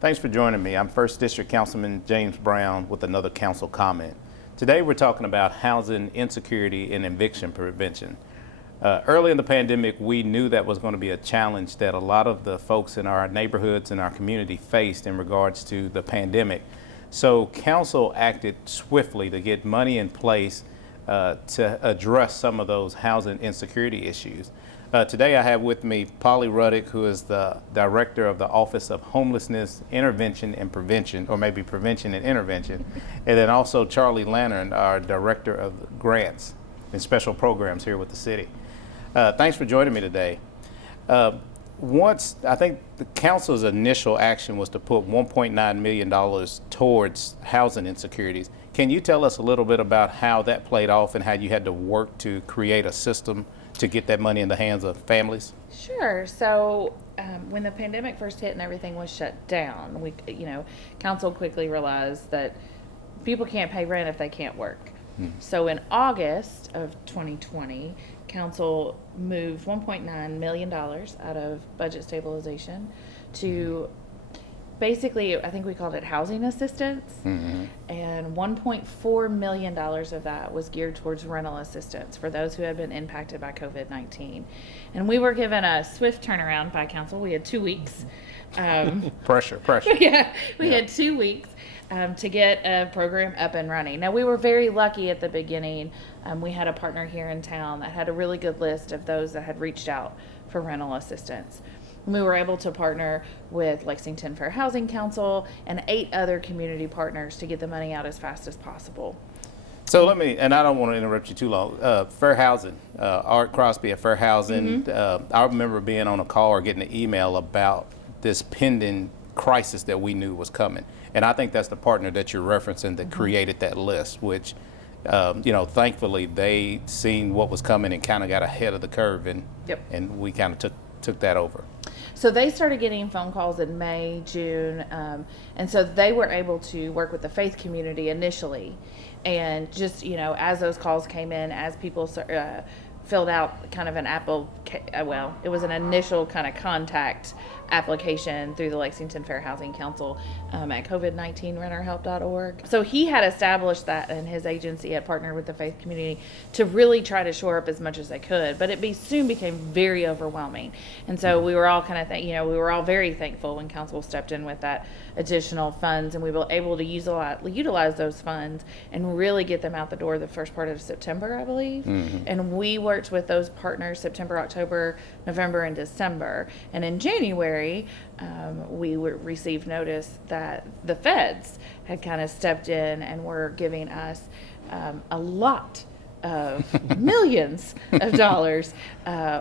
Thanks for joining me. I'm 1st District Councilman James Brown with another council comment. Today we're talking about housing insecurity and eviction prevention. Early in the pandemic, we knew that was going to be a challenge that a lot of the folks in our neighborhoods and our community faced in regards to the pandemic. So council acted swiftly to get money in place to address some of those housing insecurity issues. Today I have with me Polly Ruddick, who is the Director of the Office of Homelessness Intervention and Prevention, or maybe Prevention and Intervention, and then also Charlie Lantern, our Director of Grants and Special Programs here with the city. Thanks for joining me today. I think the council's initial action was to put $1.9 million towards housing insecurities. Can you tell us a little bit about how that played off and how you had to work to create a system to get that money in the hands of families? Sure. So when the pandemic first hit and everything was shut down, council quickly realized that people can't pay rent if they can't work. So in August of 2020, council moved $1.9 million out of budget stabilization to basically, I think we called it housing assistance, and $1.4 million of that was geared towards rental assistance for those who had been impacted by COVID-19. And we were given a swift turnaround by council. We had 2 weeks. Pressure. Yeah, we had 2 weeks to get a program up and running. Now, we were very lucky at the beginning. We had a partner here in town that had a really good list of those that had reached out for rental assistance. We were able to partner with Lexington Fair Housing Council and 8 other community partners to get the money out as fast as possible. So and I don't want to interrupt you too long. Fair Housing, Art Crosby at Fair Housing, I remember being on a call or getting an email about this pending crisis that we knew was coming. And I think that's the partner that you're referencing that created that list, which, thankfully they seen what was coming and kind of got ahead of the curve, and we kind of took that over. So they started getting phone calls in May, June, and so they were able to work with the faith community initially. And just, as those calls came in, as people filled out kind of an it was an initial kind of contact application through the Lexington Fair Housing Council at COVID-19renterhelp.org. So he had established that, and his agency had partnered with the faith community to really try to shore up as much as they could. But it soon became very overwhelming. And so we were all we were all very thankful when council stepped in with that additional funds, and we were able to utilize those funds and really get them out the door the first part of September, I believe. And we worked with those partners September, October, November, and December. And in January, we received notice that the feds had kind of stepped in and were giving us a lot of millions of dollars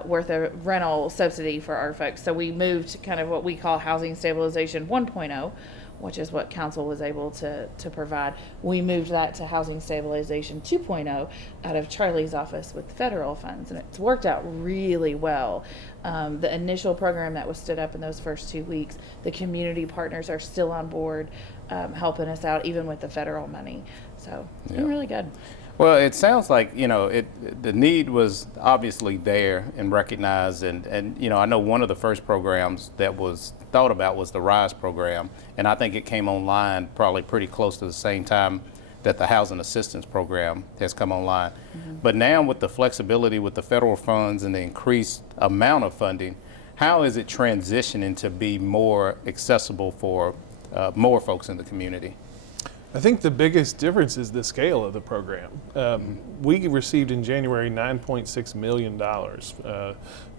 worth of rental subsidy for our folks. So we moved kind of what we call Housing Stabilization 1.0, which is what council was able to provide. We moved that to Housing Stabilization 2.0 out of Charlie's office with federal funds, and it's worked out really well. The initial program that was stood up in those first 2 weeks, the community partners are still on board helping us out, even with the federal money. So it's been really good. Well, it sounds like, the need was obviously there and recognized. And I know one of the first programs that was thought about was the RISE program. And I think it came online probably pretty close to the same time that the Housing Assistance Program has come online. But now with the flexibility with the federal funds and the increased amount of funding, how is it transitioning to be more accessible for more folks in the community? I think the biggest difference is the scale of the program. We received in January $9.6 million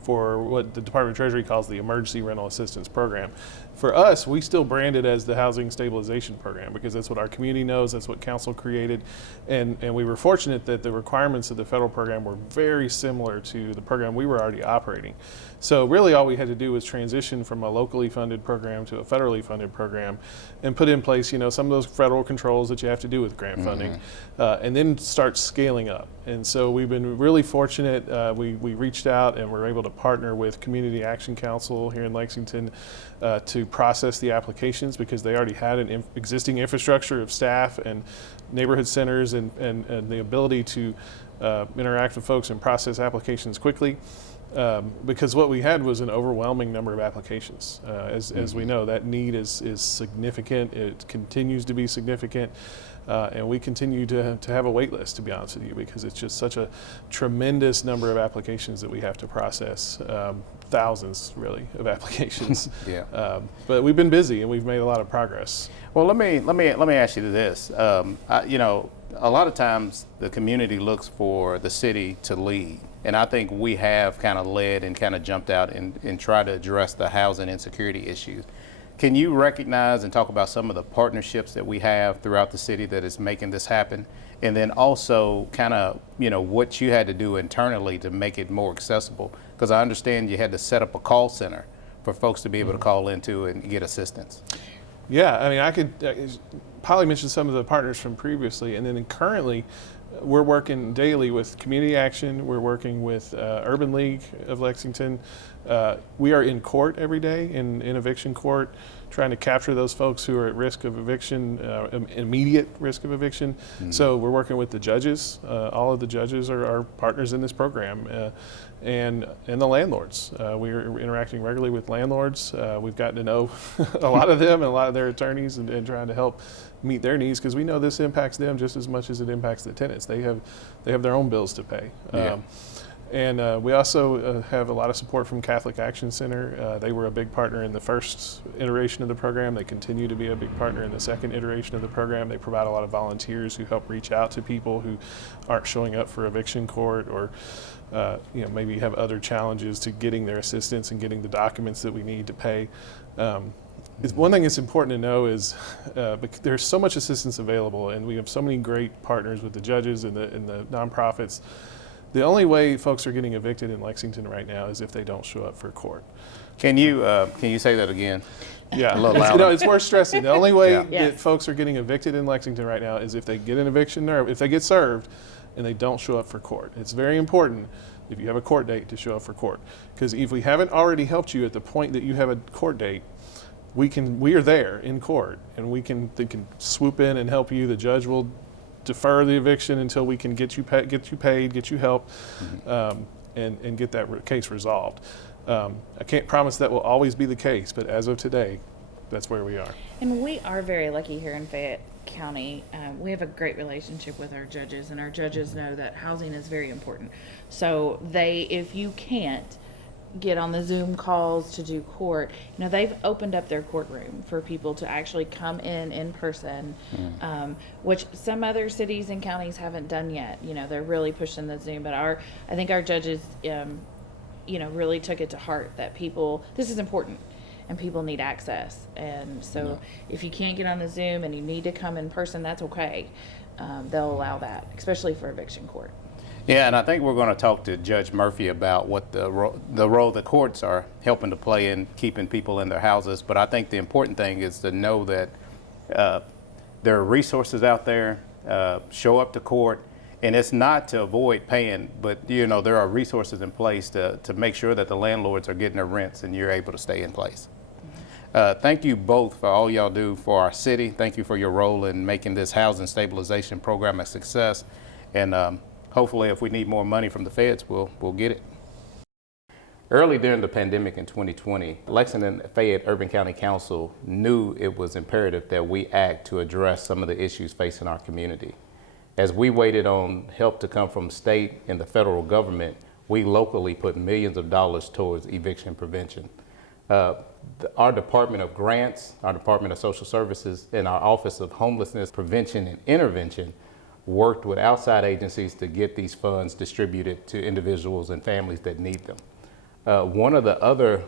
for what the Department of Treasury calls the Emergency Rental Assistance Program. For us, we still brand it as the Housing Stabilization Program because that's what our community knows, that's what council created, and we were fortunate that the requirements of the federal program were very similar to the program we were already operating. So really all we had to do was transition from a locally funded program to a federally funded program and put in place, some of those federal controls that you have to do with grant funding, and then start scaling up. And so we've been really fortunate. We reached out and were able to partner with Community Action Council here in Lexington to process the applications because they already had an existing infrastructure of staff and neighborhood centers and the ability to interact with folks and process applications quickly. Because what we had was an overwhelming number of applications. As we know, that need is significant. It continues to be significant. And we continue to have a wait list, to be honest with you, because it's just such a tremendous number of applications that we have to process. Thousands, really, of applications. Yeah. But we've been busy and we've made a lot of progress. Well, let me ask you this. A lot of times the community looks for the city to lead. And I think we have kind of led and kind of jumped out and tried to address the housing insecurity issues. Can you recognize and talk about some of the partnerships that we have throughout the city that is making this happen? And then also kind of, what you had to do internally to make it more accessible? Because I understand you had to set up a call center for folks to be able to call into and get assistance. Yeah, I mean, I could probably mention some of the partners from previously, and then currently we're working daily with Community Action. We're working with Urban League of Lexington. We are in court every day, in eviction court, trying to capture those folks who are at risk of eviction, immediate risk of eviction. So we're working with the judges. All of the judges are our partners in this program, and the landlords. We're interacting regularly with landlords. We've gotten to know a lot of them and a lot of their attorneys and trying to help meet their needs because we know this impacts them just as much as it impacts the tenants. They have their own bills to pay. Yeah. And we also have a lot of support from Catholic Action Center. They were a big partner in the first iteration of the program. They continue to be a big partner in the second iteration of the program. They provide a lot of volunteers who help reach out to people who aren't showing up for eviction court or maybe have other challenges to getting their assistance and getting the documents that we need to pay. One thing that's important to know is there's so much assistance available, and we have so many great partners with the judges and the nonprofits. The only way folks are getting evicted in Lexington right now is if they don't show up for court. Can you say that again? Yeah, A little louder. it's worth stressing. The only way Yeah. that folks are getting evicted in Lexington right now is if they get an eviction or if they get served and they don't show up for court. It's very important if you have a court date to show up for court, because if we haven't already helped you at the point that you have a court date, we are there in court and they can swoop in and help you. The judge will defer the eviction until we can get you paid, get you help, and get that case resolved. I can't promise that will always be the case, but as of today, that's where we are. And we are very lucky here in Fayette County. We have a great relationship with our judges, and our judges know that housing is very important. So if you can't get on the Zoom calls to do court, they've opened up their courtroom for people to actually come in person, which some other cities and counties haven't done yet. They're really pushing the Zoom, but I think our judges, really took it to heart that this is important and people need access. And so if you can't get on the Zoom and you need to come in person, that's okay. They'll allow that, especially for eviction court. Yeah, and I think we're going to talk to Judge Murphy about what the role the courts are helping to play in keeping people in their houses. But I think the important thing is to know that there are resources out there. Show up to court, and it's not to avoid paying, but there are resources in place to make sure that the landlords are getting their rents and you're able to stay in place. Thank you both for all y'all do for our city. Thank you for your role in making this housing stabilization program a success. And hopefully, if we need more money from the feds, we'll get it. Early during the pandemic in 2020, Lexington Fayette Urban County Council knew it was imperative that we act to address some of the issues facing our community. As we waited on help to come from state and the federal government, we locally put millions of dollars towards eviction prevention. Our Department of Grants, our Department of Social Services, and our Office of Homelessness Prevention and Intervention worked with outside agencies to get these funds distributed to individuals and families that need them. One of the other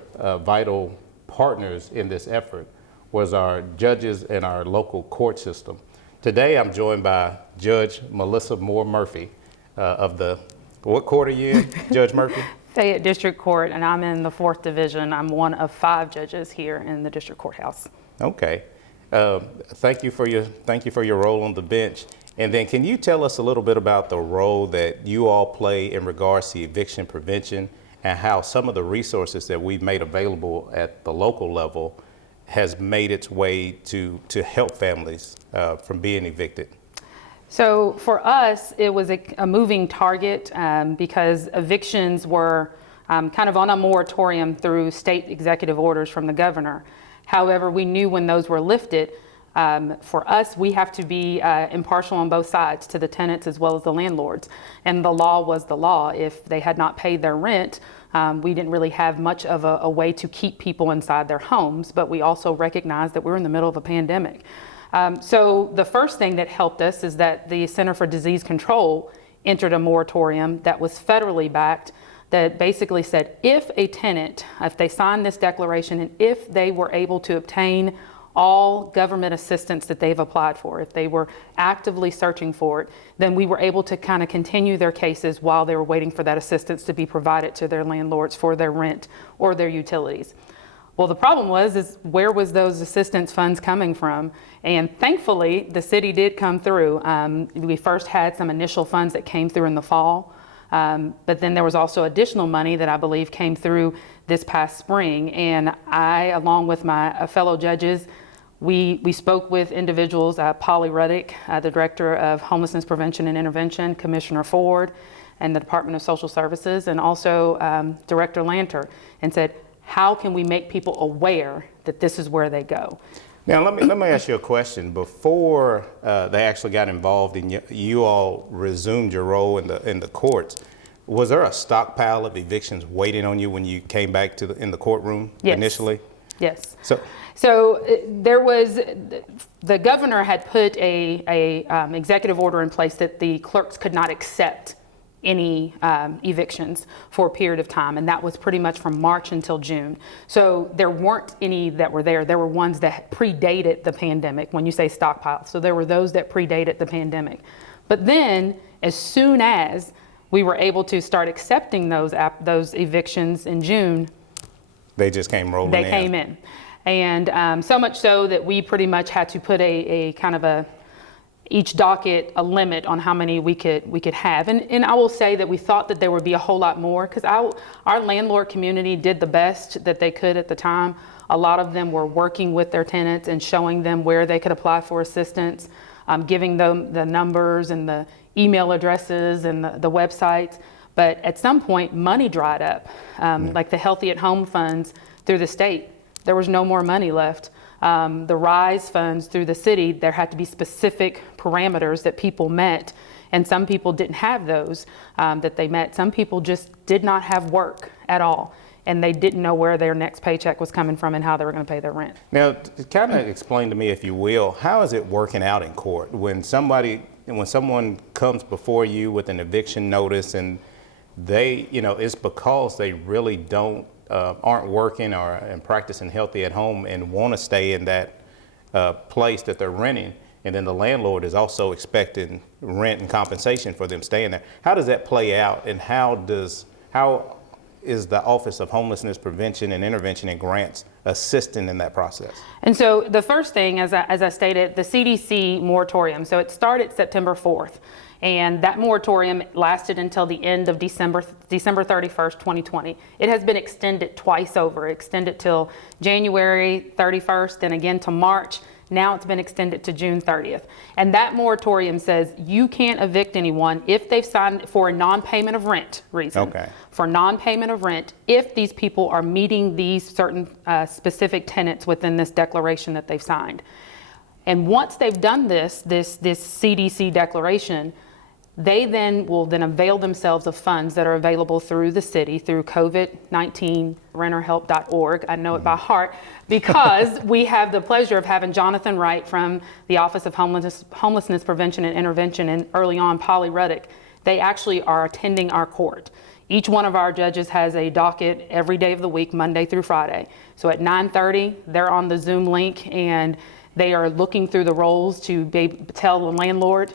vital partners in this effort was our judges and our local court system. Today, I'm joined by Judge Melissa Moore Murphy of the, what court are you in, Judge Murphy? Fayette District Court, and I'm in the 4th Division. I'm one of 5 judges here in the District Courthouse. Okay. Thank you for your role on the bench. And then can you tell us a little bit about the role that you all play in regards to eviction prevention and how some of the resources that we've made available at the local level has made its way to help families from being evicted? So for us, it was a moving target because evictions were kind of on a moratorium through state executive orders from the governor. However, we knew when those were lifted, for us, we have to be impartial on both sides, to the tenants as well as the landlords. And the law was the law. If they had not paid their rent, we didn't really have much of a way to keep people inside their homes, but we also recognized that we're in the middle of a pandemic. So the first thing that helped us is that the Center for Disease Control entered a moratorium that was federally backed that basically said if a tenant, if they signed this declaration and if they were able to obtain all government assistance that they've applied for, if they were actively searching for it, then we were able to kind of continue their cases while they were waiting for that assistance to be provided to their landlords for their rent or their utilities. Well, the problem is where was those assistance funds coming from? And thankfully, the city did come through. We first had some initial funds that came through in the fall, but then there was also additional money that I believe came through this past spring. And I, along with my fellow judges, we spoke with individuals, Polly Ruddick, the Director of Homelessness Prevention and Intervention, Commissioner Ford, and the Department of Social Services, and also Director Lanter, and said, how can we make people aware that this is where they go? Now, let me ask you a question. Before they actually got involved and you all resumed your role in the courts, was there a stockpile of evictions waiting on you when you came back in the courtroom initially? Yes. So there was, the governor had put a executive order in place that the clerks could not accept any evictions for a period of time, and that was pretty much from March until June. So there weren't any that were there. There were ones that predated the pandemic, when you say stockpile. So there were those that predated the pandemic. But then, as soon as we were able to start accepting those evictions in June, they just came rolling in. They came in. And so much so that we pretty much had to put a kind of each docket a limit on how many we could have. And I will say that we thought that there would be a whole lot more, because our landlord community did the best that they could at the time. A lot of them were working with their tenants and showing them where they could apply for assistance, giving them the numbers and the email addresses and the websites. But at some point, money dried up, like the Healthy at Home funds through the state. There was no more money left. The RISE funds through the city, there had to be specific parameters that people met, and some people didn't have those that they met. Some people just did not have work at all, and they didn't know where their next paycheck was coming from and how they were going to pay their rent. Now, kind of explain to me, if you will, how is it working out in court when someone comes before you with an eviction notice and they, it's because they really aren't working and practicing healthy at home and want to stay in that place that they're renting, and then the landlord is also expecting rent and compensation for them staying there. How does that play out, and how is the Office of Homelessness Prevention and Intervention and Grants assisting in that process? And so the first thing, as I stated, the CDC moratorium, so it started September 4th. And that moratorium lasted until the end of December 31st, 2020. It has been extended twice over, extended till January 31st, then again to March. Now it's been extended to June 30th. And that moratorium says you can't evict anyone if they've signed for a non-payment of rent reason. Okay. For non-payment of rent, if these people are meeting these certain specific tenets within this declaration that they've signed. And once they've done this CDC declaration, they then will avail themselves of funds that are available through the city, through COVID-19 renterhelp.org. I know it by heart because we have the pleasure of having Jonathan Wright from the Office of Homelessness Prevention and Intervention, and early on Polly Ruddick. They actually are attending our court Each one of our judges has a docket every day of the week, Monday through Friday. So at 9:30, they're on the Zoom link and they are looking through the rolls to tell the landlord,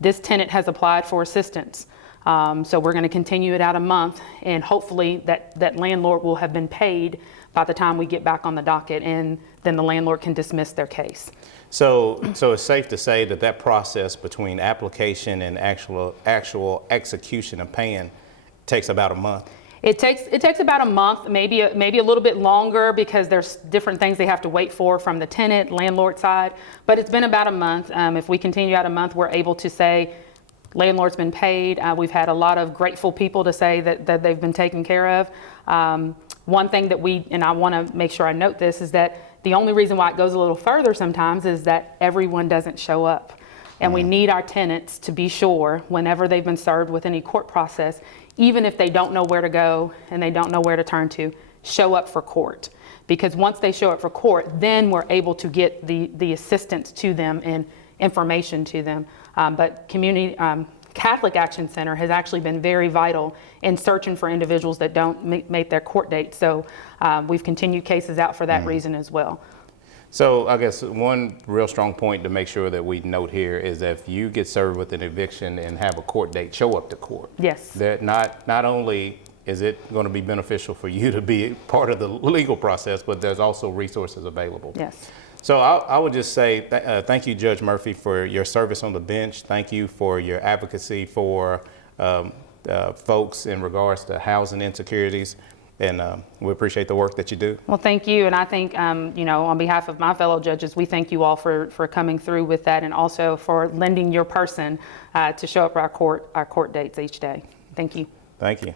this tenant has applied for assistance. So we're going to continue it out a month, and hopefully that landlord will have been paid by the time we get back on the docket, and then the landlord can dismiss their case. So it's safe to say that process between application and actual execution of paying takes about a month. It takes about a month, maybe a little bit longer, because there's different things they have to wait for from the tenant, landlord side. But it's been about a month. If we continue out a month, we're able to say landlord's been paid. We've had a lot of grateful people to say that they've been taken care of. One thing that and I want to make sure I note this, is that the only reason why it goes a little further sometimes is that everyone doesn't show up. And we need our tenants to be sure, whenever they've been served with any court process, even if they don't know where to go and they don't know where to turn to, show up for court. Because once they show up for court, then we're able to get the assistance to them and information to them. But Community Catholic Action Center has actually been very vital in searching for individuals that don't make their court dates. So we've continued cases out for that reason as well. So I guess one real strong point to make sure that we note here is that if you get served with an eviction and have a court date, show up to court. Yes. That not only is it going to be beneficial for you to be part of the legal process, but there's also resources available. Yes. So I would just say thank you, Judge Murphy, for your service on the bench. Thank you for your advocacy for folks in regards to housing insecurities. And we appreciate the work that you do. Well, thank you. And I think, on behalf of my fellow judges, we thank you all for coming through with that, and also for lending your person to show up for our court dates each day. Thank you. Thank you.